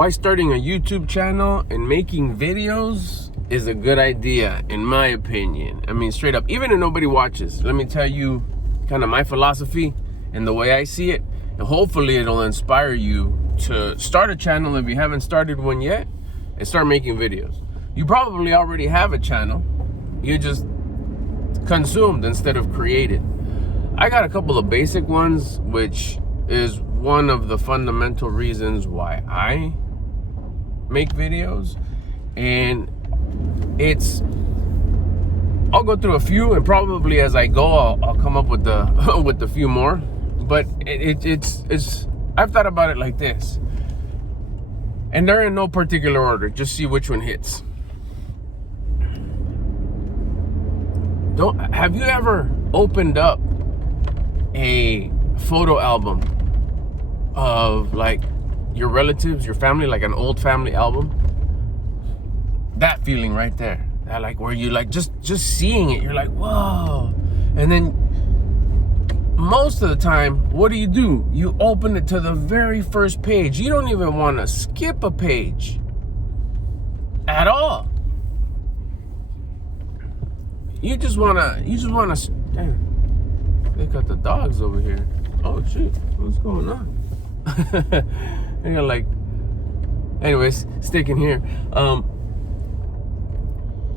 why starting a YouTube channel and making videos is a good idea, in my opinion. I mean, straight up, even if nobody watches, let me tell you kind of my philosophy and the way I see it. And hopefully it'll inspire you to start a channel if you haven't started one yet and start making videos. You probably already have a channel. You just consumed instead of created. I got a couple of basic ones, which is one of the fundamental reasons why I make videos. And I'll go through a few, and probably as I go, I'll come up with the with a few more. But it's I've thought about it like this, and they're in no particular order. Just see which one hits. Have you ever opened up a photo album of like your relatives, your family, like an old family album? That feeling right there, that like where you like just seeing it, you're like, whoa. And then most of the time, what do? You open it to the very first page. You don't even want to skip a page at all. You just wanna damn, they got the dogs over here. Oh shit, what's going on? And you're like, anyways, sticking here.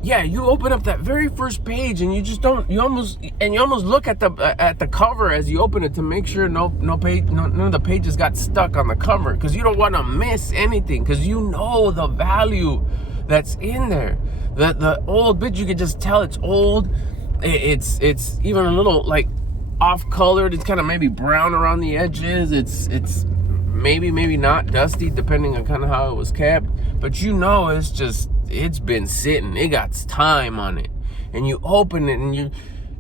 Yeah, you open up that very first page and you almost look at the cover as you open it to make sure none of the pages got stuck on the cover, because you don't want to miss anything, because you know the value that's in there. The old bit, you can just tell it's old. It's even a little like off colored. It's kind of maybe brown around the edges. It's maybe not dusty, depending on kind of how it was kept. But you know, it's been sitting. It got time on it. And you open it and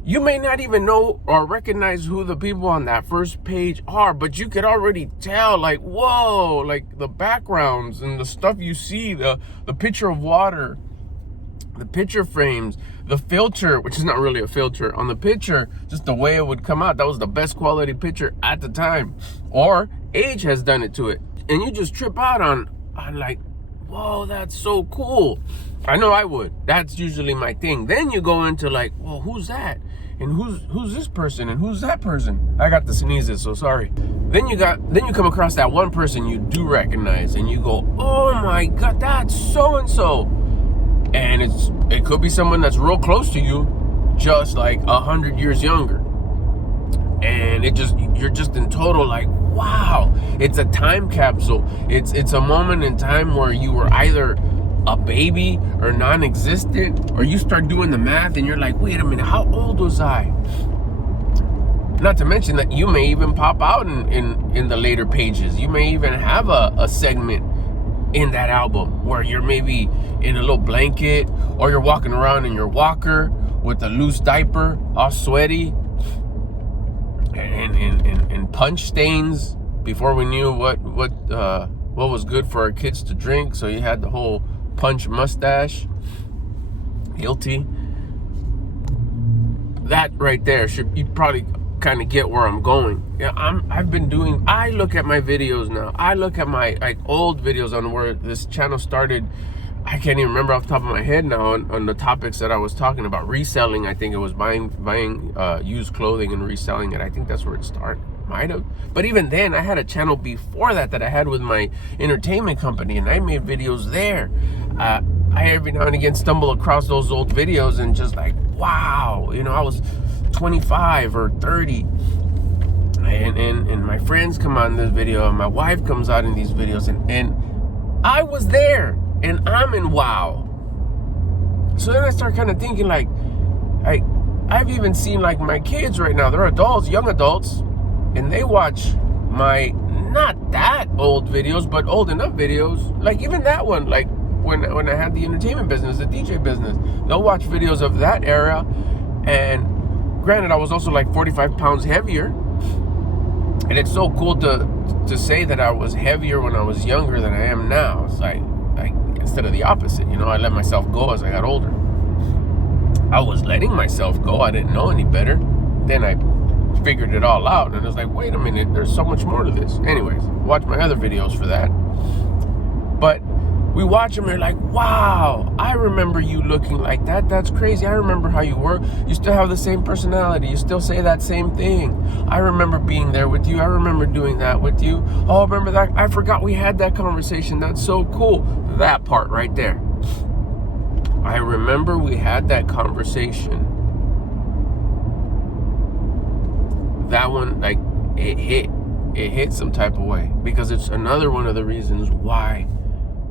you may not even know or recognize who the people on that first page are, but you could already tell, like, whoa, like the backgrounds and the stuff you see, the picture of water, the picture frames, the filter, which is not really a filter on the picture, just the way it would come out. That was the best quality picture at the time, or age has done it to it. And you just trip out on like, whoa, that's so cool. I know I would. That's usually my thing. Then you go into like, well, who's that? And who's this person? And who's that person? I got the sneezes, so sorry. Then you come across that one person you do recognize, and you go, oh my God, that's so and so. And it could be someone that's real close to you, just like 100 years younger. And you're just in total like, wow. It's a time capsule. It's a moment in time where you were either a baby or non-existent, or you start doing the math and you're like, wait a minute, how old was I? Not to mention that you may even pop out in the later pages. You may even have a segment in that album where you're maybe in a little blanket, or you're walking around in your walker with a loose diaper, all sweaty, and punch stains before we knew what was good for our kids to drink. So you had the whole punch mustache. Guilty. That right there you probably kind of get where I'm going. Yeah, I look at my videos now. I look at my like old videos on where this channel started. I can't even remember off the top of my head now on the topics that I was talking about. Reselling, I think it was buying used clothing and reselling it. I think that's where it started. Might have. But even then, I had a channel before that I had with my entertainment company, and I made videos there. I every now and again stumble across those old videos and just like, wow, I was 25 or 30, and my friends come on this video, and my wife comes out in these videos, and I was there, and I'm in wow. So then I start kind of thinking like, I've even seen like my kids right now, they're adults, young adults, and they watch my not that old videos, but old enough videos, like even that one, like when I had the entertainment business, the DJ business, they'll watch videos of that era. And granted, I was also like 45 pounds heavier, and it's so cool to say that I was heavier when I was younger than I am now. It's like instead of the opposite, I let myself go as I got older. I was letting myself go. I didn't know any better. Then I figured it all out, and I was like, wait a minute, there's so much more to this. Anyways, watch my other videos for that. But we watch them and you're like, wow, I remember you looking like that. That's crazy. I remember how you were. You still have the same personality. You still say that same thing. I remember being there with you. I remember doing that with you. Oh, remember that? I forgot we had that conversation. That's so cool. That part right there. I remember we had that conversation. That one, like, it hit some type of way, because it's another one of the reasons why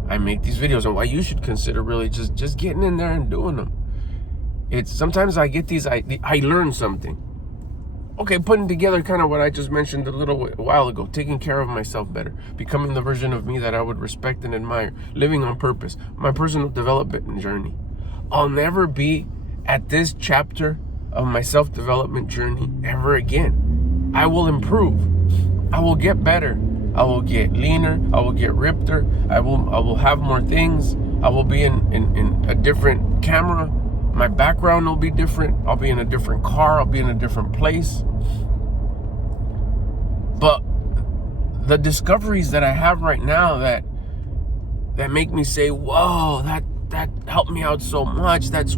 I make these videos and why you should consider really just getting in there and doing them. It's sometimes I get these, I learn something. Okay, putting together kind of what I just mentioned a little while ago, taking care of myself better, becoming the version of me that I would respect and admire, living on purpose, my personal development journey. I'll never be at this chapter of my self-development journey ever again. I will improve. I will get better. I will get leaner. I will get ripper. I will have more things. I will be in a different camera. My background will be different. I'll be in a different car. I'll be in a different place. But the discoveries that I have right now that make me say, whoa, that helped me out so much. That's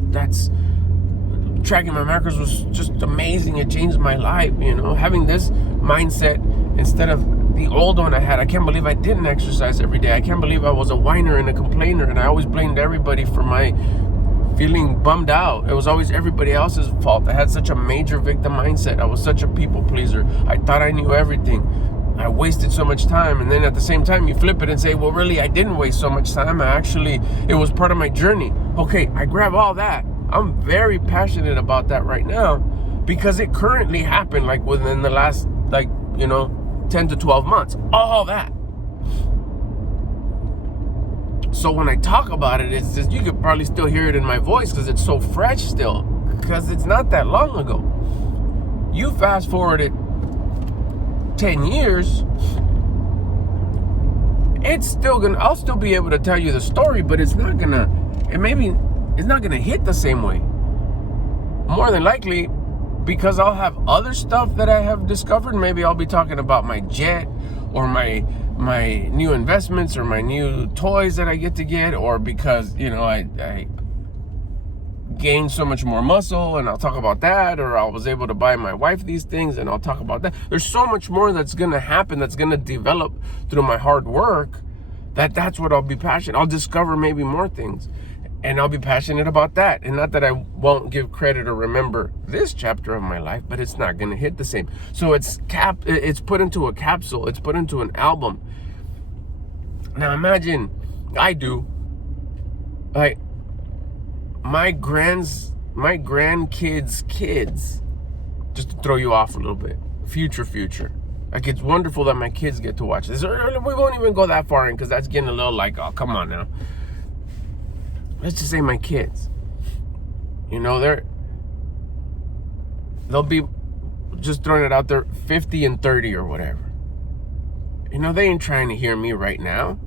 tracking my macros was just amazing. It changed my life, you know. Having this mindset instead of the old one I had. I can't believe I didn't exercise every day. I can't believe I was a whiner and a complainer, and I always blamed everybody for my feeling bummed out. It was always everybody else's fault. I had such a major victim mindset. I was such a people pleaser. I thought I knew everything. I wasted so much time. And then at the same time, you flip it and say, well, really, I didn't waste so much time. It was part of my journey. Okay, I grab all that. I'm very passionate about that right now, because it currently happened like within the last, 10 to 12 months. All that. So when I talk about it, it's just, you could probably still hear it in my voice because it's so fresh still, because it's not that long ago. You fast forward it 10 years, I'll still be able to tell you the story, but it's not gonna hit the same way. More than likely, because I'll have other stuff that I have discovered. Maybe I'll be talking about my jet, or my new investments, or my new toys that I get to get, or because, I gained so much more muscle, and I'll talk about that, or I was able to buy my wife these things, and I'll talk about that. There's so much more that's gonna happen, that's gonna develop through my hard work, that's what I'll be passionate. I'll discover maybe more things, and I'll be passionate about that. And not that I won't give credit or remember this chapter of my life, but it's not gonna hit the same. So it's put into a capsule, it's put into an album. Now imagine my grandkids' kids, just to throw you off a little bit, future. Like, it's wonderful that my kids get to watch this. We won't even go that far in, because that's getting a little like, oh, come on now. Let's just say my kids, they'll be, just throwing it out there, 50 and 30 or whatever. They ain't trying to hear me right now.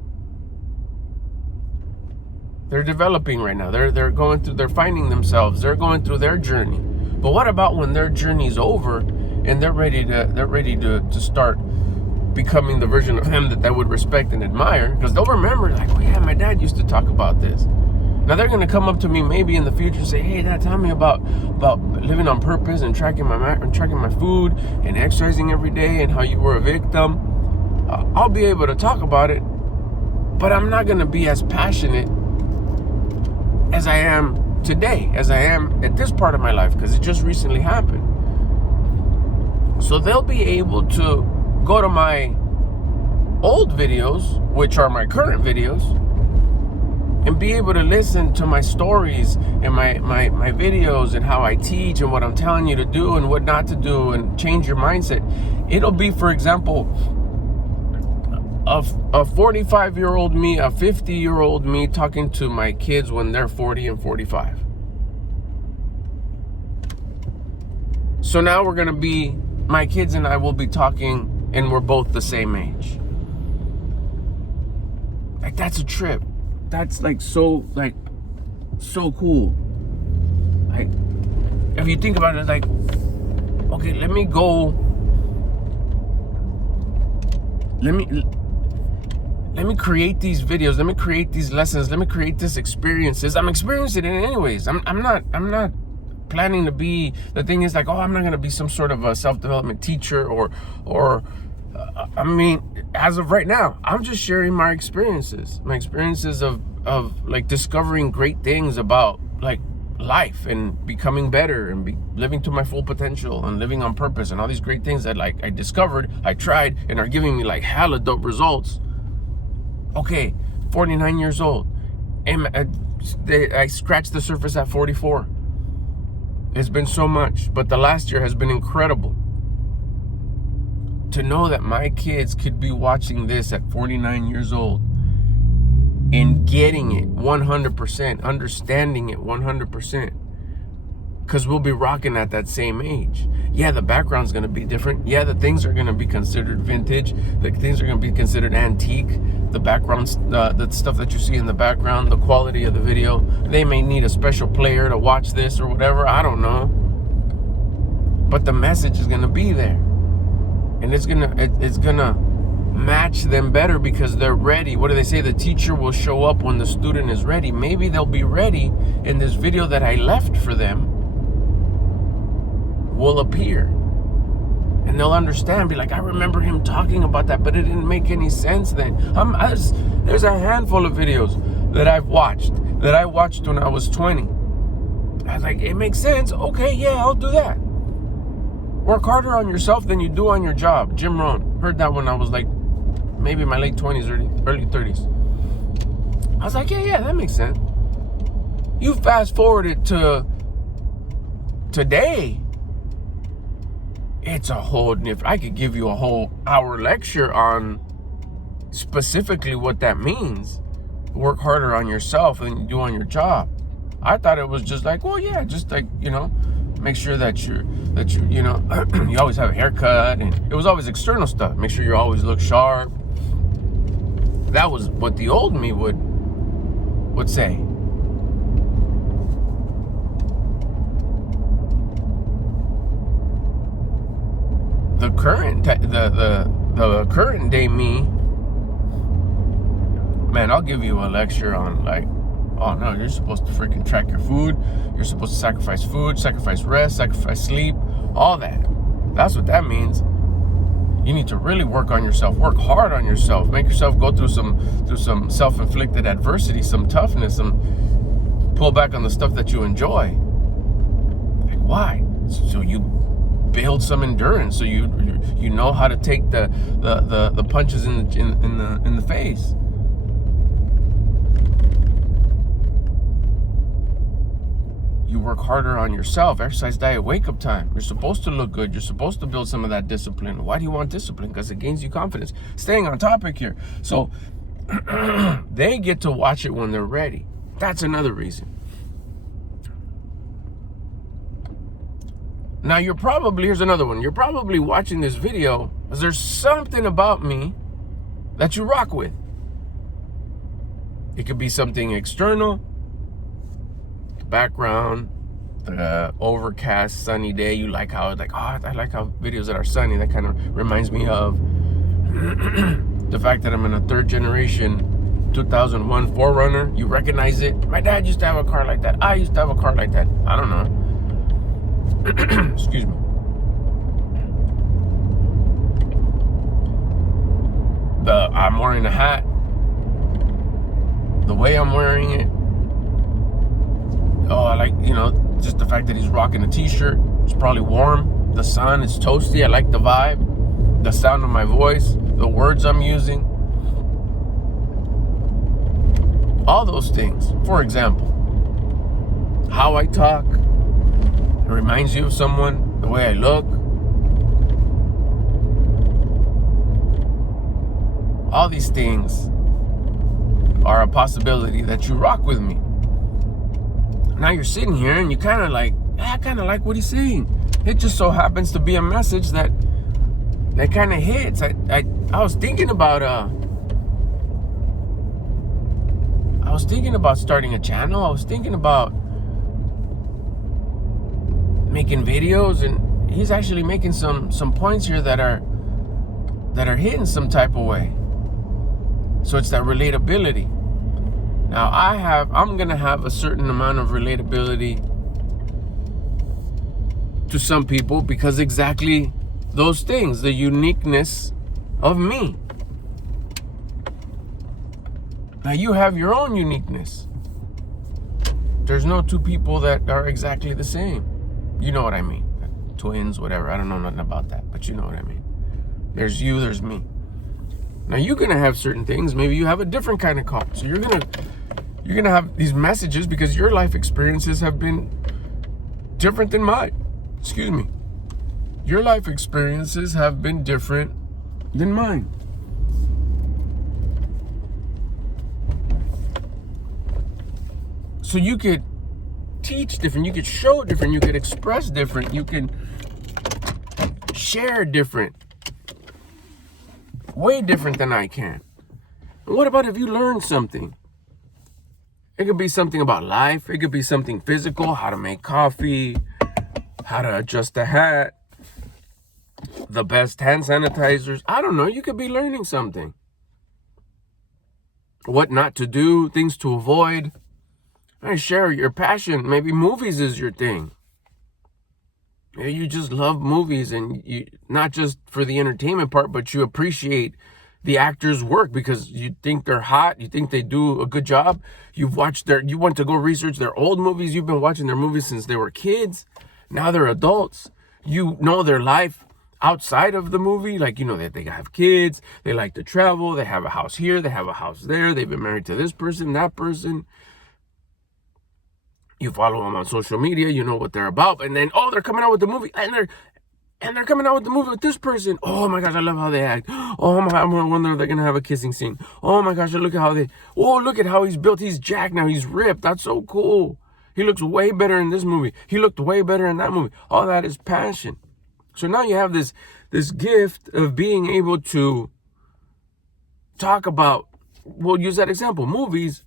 They're developing right now. They're going through, they're finding themselves. They're going through their journey. But what about when their journey's over and they're ready to start becoming the version of them that they would respect and admire? Because they'll remember, like, oh yeah, my dad used to talk about this. Now they're gonna come up to me maybe in the future and say, hey, Dad, tell me about living on purpose and tracking my food and exercising every day, and how you were a victim. I'll be able to talk about it, but I'm not gonna be as passionate as I am today, as I am at this part of my life, because it just recently happened. So they'll be able to go to my old videos, which are my current videos, and be able to listen to my stories and my videos, and how I teach, and what I'm telling you to do and what not to do, and change your mindset. It'll be, for example, a 45-year-old me, a 50-year-old me talking to my kids when they're 40 and 45. So now my kids and I will be talking, and we're both the same age. Like, that's a trip. That's so cool. Like, if you think about it, like, okay, let me go. let me create these videos, let me create these lessons, let me create these experiences. I'm experiencing it anyways. I'm not planning to be, the thing is like, oh, I'm not going to be some sort of a self-development teacher or I mean, as of right now, I'm just sharing my experiences of like discovering great things about like life and becoming better and living to my full potential and living on purpose and all these great things that like I discovered, I tried, and are giving me like hella dope results. Okay, 49 years old, and I scratched the surface at 44. It's been so much, but the last year has been incredible. To know that my kids could be watching this at 49 years old and getting it 100%, understanding it 100%, because we'll be rocking at that same age. Yeah, the background's going to be different. Yeah, the things are going to be considered vintage. The things are going to be considered antique. The backgrounds, the stuff that you see in the background, the quality of the video. They may need a special player to watch this or whatever. I don't know. But the message is going to be there. And it's gonna match them better because they're ready. What do they say? The teacher will show up when the student is ready. Maybe they'll be ready, and this video that I left for them will appear. And they'll understand, be like, I remember him talking about that, but it didn't make any sense then. There's a handful of videos that I watched when I was 20. I was like, it makes sense. Okay, yeah, I'll do that. Work harder on yourself than you do on your job. Jim Rohn. Heard that when I was like maybe in my late 20s, early 30s. I was like, yeah, that makes sense. You fast forward it to today, it's a whole different. I could give you a whole hour lecture on specifically what that means. Work harder on yourself than you do on your job. I thought it was just like, well, yeah, just like, make sure that you you always have a haircut, and it was always external stuff. Make sure you always look sharp. That was what the old me would say. The current day me, man, I'll give you a lecture on like, oh no, you're supposed to freaking track your food. You're supposed to sacrifice food, sacrifice rest, sacrifice sleep, all that. That's what that means. You need to really work on yourself, work hard on yourself, make yourself go through some self-inflicted adversity, some toughness, some pull back on the stuff that you enjoy. Like, why? So you build some endurance, so you know how to take the punches in the face. You work harder on yourself. Exercise, diet, wake up time. You're supposed to look good. You're supposed to build some of that discipline. Why do you want discipline? Because it gains you confidence. Staying on topic here. So they get to watch it when they're ready. That's another reason. Now here's another one. You're probably watching this video because there's something about me that you rock with. It could be something external. Background, the overcast sunny day. You like how it's like, oh, I like how videos that are sunny. That kind of reminds me of the fact that I'm in a third generation 2001 4Runner. You recognize it? My dad used to have a car like that. I used to have a car like that. I don't know. Excuse me. I'm wearing a hat. The way I'm wearing it. Oh, I like, just the fact that he's rocking a t-shirt. It's probably warm. The sun is toasty. I like the vibe. The sound of my voice. The words I'm using. All those things. For example, how I talk. It reminds you of someone. The way I look. All these things are a possibility that you rock with me. Now you're sitting here and you kind of like, I kind of like what he's saying. It just so happens to be a message that kind of hits. I was thinking about starting a channel. I was thinking about making videos, and he's actually making some points here that are hitting some type of way. So it's that relatability. Now I'm gonna have a certain amount of relatability to some people because exactly those things, the uniqueness of me. Now you have your own uniqueness. There's no two people that are exactly the same. You know what I mean. Twins, whatever. I don't know nothing about that, but you know what I mean. There's you, there's me. Now you're gonna have certain things. Maybe you have a different kind of call. So you're gonna have these messages because your life experiences have been different than mine. Excuse me. Your life experiences have been different than mine. So you could teach different, you could show different, you could express different, you can share different. Way different than I can. And what about if you learn something? It could be something about life. It could be something physical, how to make coffee, how to adjust a hat, the best hand sanitizers. I don't know. You could be learning something. What not to do, things to avoid. I share your passion. Maybe movies is your thing. Maybe you just love movies, and you not just for the entertainment part, but you appreciate the actors' work because you think they're hot, you think they do a good job. You went to go research their old movies. You've been watching their movies since they were kids. Now they're adults. You know their life outside of the movie. Like, you know that they have kids, they like to travel, they have a house here, they have a house there, they've been married to this person, that person. You follow them on social media, you know what they're about, and then, oh, they're coming out with the movie, and they're coming out with the movie with this person. Oh my gosh, I love how they act. Oh my God, I wonder if they're gonna have a kissing scene. Oh my gosh, look at how he's built. He's jacked now, he's ripped. That's so cool. He looks way better in this movie. He looked way better in that movie. All that is passion. So now you have this gift of being able to talk about, we'll use that example, movies,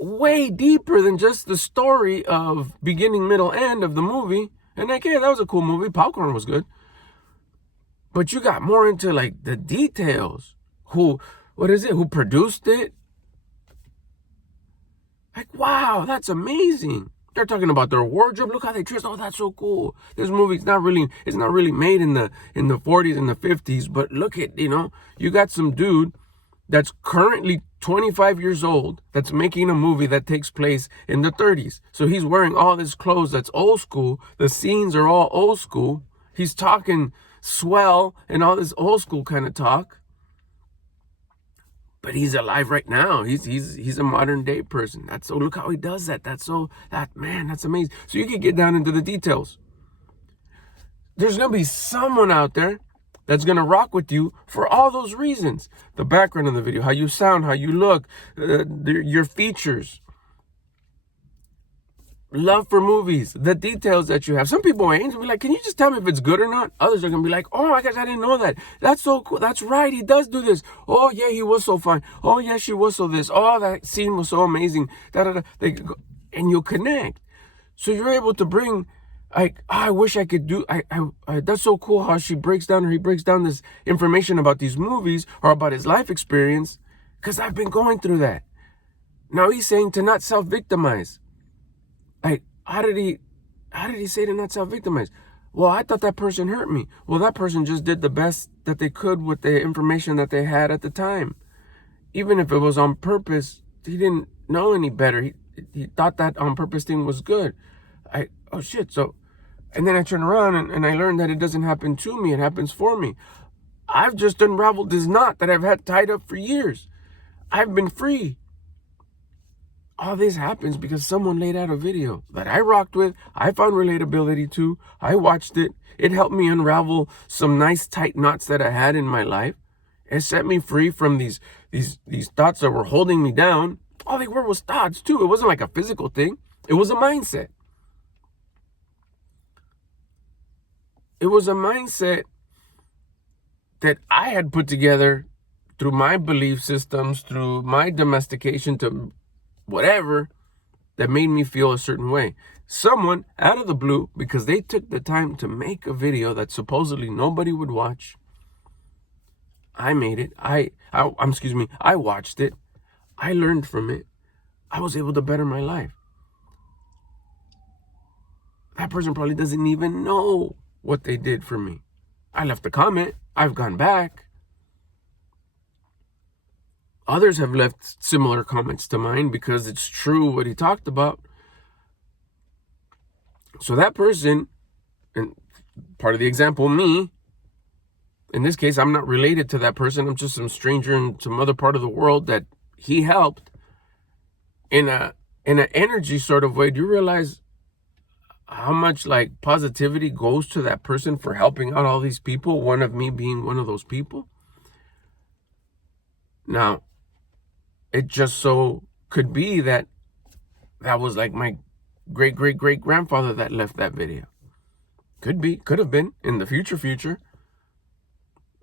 way deeper than just the story of beginning, middle, end of the movie. And like, yeah, that was a cool movie. Popcorn was good. But you got more into like the details. Who produced it? Like, wow, that's amazing. They're talking about their wardrobe. Look how they dress. Oh, that's so cool. This movie's not really made in the 40s and the 50s, but look at, you got some dude that's currently 25 years old that's making a movie that takes place in the 30s. So he's wearing all this clothes that's old school. The scenes are all old school. He's talking swell and all this old school kind of talk. But he's alive right now. He's a modern day person. Look how he does that. That's amazing. So you can get down into the details. There's going to be someone out there that's going to rock with you for all those reasons. The background of the video, how you sound, how you look, your features, love for movies, the details that you have. Some people ain't be like, can you just tell me if it's good or not? Others are going to be like, oh my gosh, I didn't know that. That's so cool. That's right. He does do this. Oh yeah, he was so fine. Oh yeah, she was so this. Oh, that scene was so amazing. And you'll connect. So you're able to bring, like, I wish I could do, that's so cool how he breaks down this information about these movies or about his life experience, because I've been going through that. Now he's saying to not self-victimize. Like, how did he say to not self-victimize? Well, I thought that person hurt me. Well, that person just did the best that they could with the information that they had at the time. Even if it was on purpose, he didn't know any better. He thought that on purpose thing was good. Oh shit. So, and then I turn around and I learned that it doesn't happen to me. It happens for me. I've just unraveled this knot that I've had tied up for years. I've been free. All this happens because someone laid out a video that I rocked with. I found relatability to. I watched it. It helped me unravel some nice tight knots that I had in my life. It set me free from these thoughts that were holding me down. All they were was thoughts too. It wasn't like a physical thing. It was a mindset. It was a mindset that I had put together through my belief systems, through my domestication to whatever, that made me feel a certain way. Someone out of the blue, because they took the time to make a video that supposedly nobody would watch. I made it. Excuse me, I watched it. I learned from it. I was able to better my life. That person probably doesn't even know what they did for me. I left a comment. I've gone back. Others have left similar comments to mine because it's true what he talked about. So that person, and part of the example, me, in this case, I'm not related to that person. I'm just some stranger in some other part of the world that he helped in an energy sort of way. Do you realize how much like positivity goes to that person for helping out all these people? One of me being one of those people. Now, it just so could be that was like my great-great-great-grandfather that left that video. Could be, could have been in the future.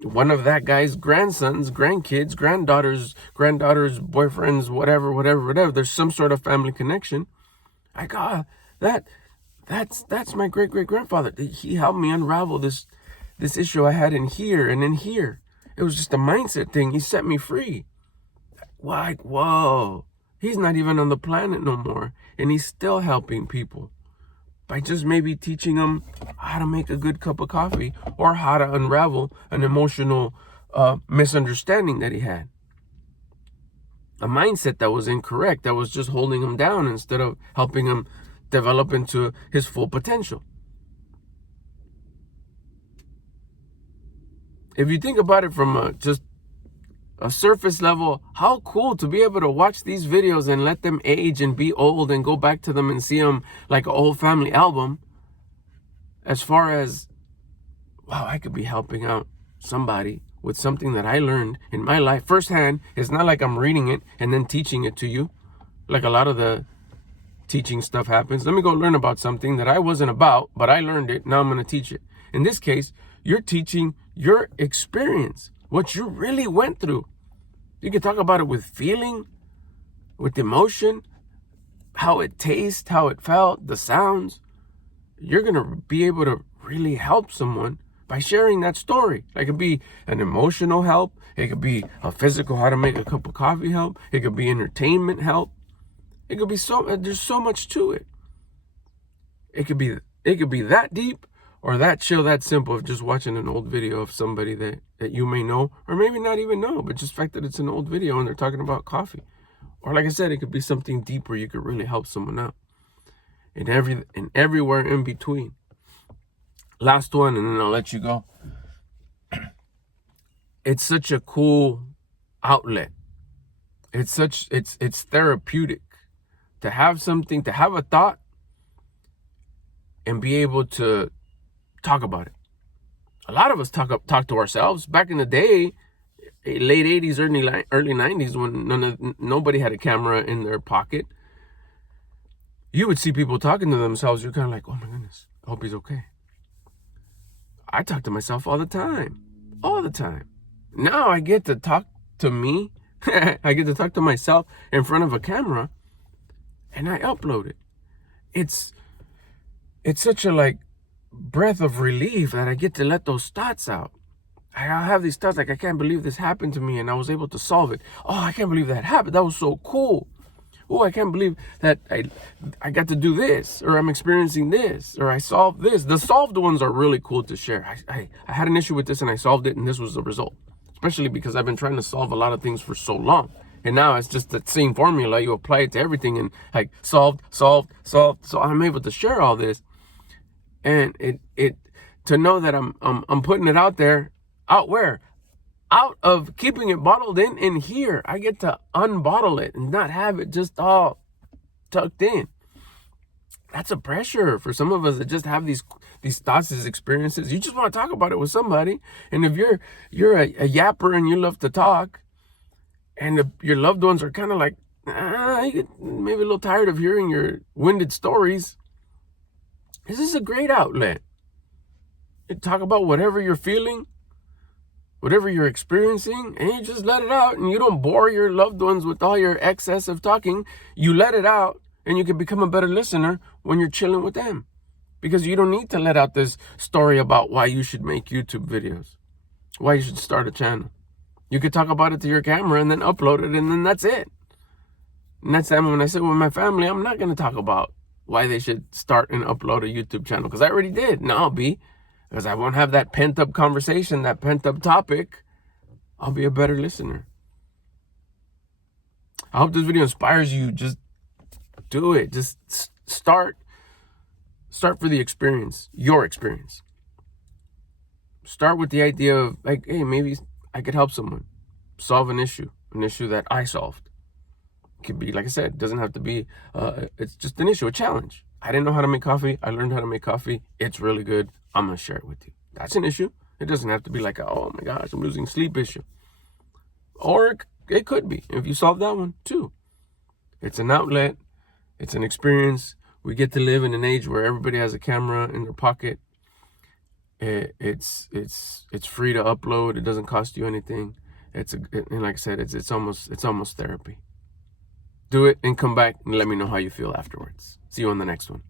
One of that guy's grandsons, grandkids, granddaughters, boyfriends, whatever. There's some sort of family connection. I got that's my great-great-grandfather. He helped me unravel this issue I had in here and in here. It was just a mindset thing. He set me free. Like, whoa, he's not even on the planet no more. And he's still helping people by just maybe teaching them how to make a good cup of coffee or how to unravel an emotional misunderstanding that he had. A mindset that was incorrect, that was just holding him down instead of helping him develop into his full potential. If you think about it from just a surface level, how cool to be able to watch these videos and let them age and be old and go back to them and see them like an old family album. As far as, wow, I could be helping out somebody with something that I learned in my life firsthand. It's not like I'm reading it and then teaching it to you, like a lot of the teaching stuff happens. Let me go learn about something that I wasn't about, but I learned it. Now I'm going to teach it. In this case, you're teaching your experience, what you really went through. You can talk about it with feeling, with emotion, how it tastes, how it felt, the sounds. You're going to be able to really help someone by sharing that story. It could be an emotional help. It could be a physical, how to make a cup of coffee help. It could be entertainment help. It could be there's so much to it. It could be that deep or that chill, that simple of just watching an old video of somebody that you may know, or maybe not even know, but just the fact that it's an old video and they're talking about coffee. Or like I said, it could be something deep where you could really help someone out. And everywhere in between. Last one, and then I'll let you go. It's such a cool outlet. It's therapeutic to have something, to have a thought and be able to talk about it. A lot of us talk to ourselves. Back in the day, late 80s, early 90s, when nobody had a camera in their pocket, you would see people talking to themselves. You're kind of like, oh my goodness, I hope he's okay. I talk to myself all the time. Now I get to talk to me. I get to talk to myself in front of a camera and I upload it. It's such a breath of relief that I get to let those thoughts out. I have these thoughts like, I can't believe this happened to me and I was able to solve it. Oh, I can't believe that happened. That was so cool. Oh, I can't believe that I got to do this, or I'm experiencing this, or I solved this. The solved ones are really cool to share. I had an issue with this and I solved it and this was the result. Especially because I've been trying to solve a lot of things for so long. And now it's just that same formula. You apply it to everything and solved. So I'm able to share all this. And it to know that I'm putting it out there, out where? Out of keeping it bottled in here. I get to unbottle it and not have it just all tucked in. That's a pressure for some of us that just have these thoughts, these experiences. You just want to talk about it with somebody. And if you're a yapper and you love to talk, and your loved ones are kind of like, you get maybe a little tired of hearing your winded stories, this is a great outlet. You talk about whatever you're feeling, whatever you're experiencing, and you just let it out, and you don't bore your loved ones with all your excess of talking. You let it out, and you can become a better listener when you're chilling with them. Because you don't need to let out this story about why you should make YouTube videos, why you should start a channel. You could talk about it to your camera and then upload it, and then that's it. And next time when I sit with my family, I'm not going to talk about why they should start and upload a YouTube channel, because I already did. Now I'll be, because I won't have that pent-up conversation, that pent-up topic. I'll be a better listener. I hope this video inspires you. Just do it. Just start for the experience, your experience. Start with the idea of, like, hey, maybe I could help someone solve an issue that I solved. It could be, like I said, it doesn't have to be, it's just an issue, a challenge. I didn't know how to make coffee. I learned how to make coffee. It's really good. I'm going to share it with you. That's an issue. It doesn't have to be like, oh my gosh, I'm losing sleep issue. Or it could be, if you solve that one too. It's an outlet. It's an experience. We get to live in an age where everybody has a camera in their pocket. It's free to upload. It doesn't cost you anything. And like I said, it's almost therapy. Do it and come back and let me know how you feel afterwards. See you on the next one.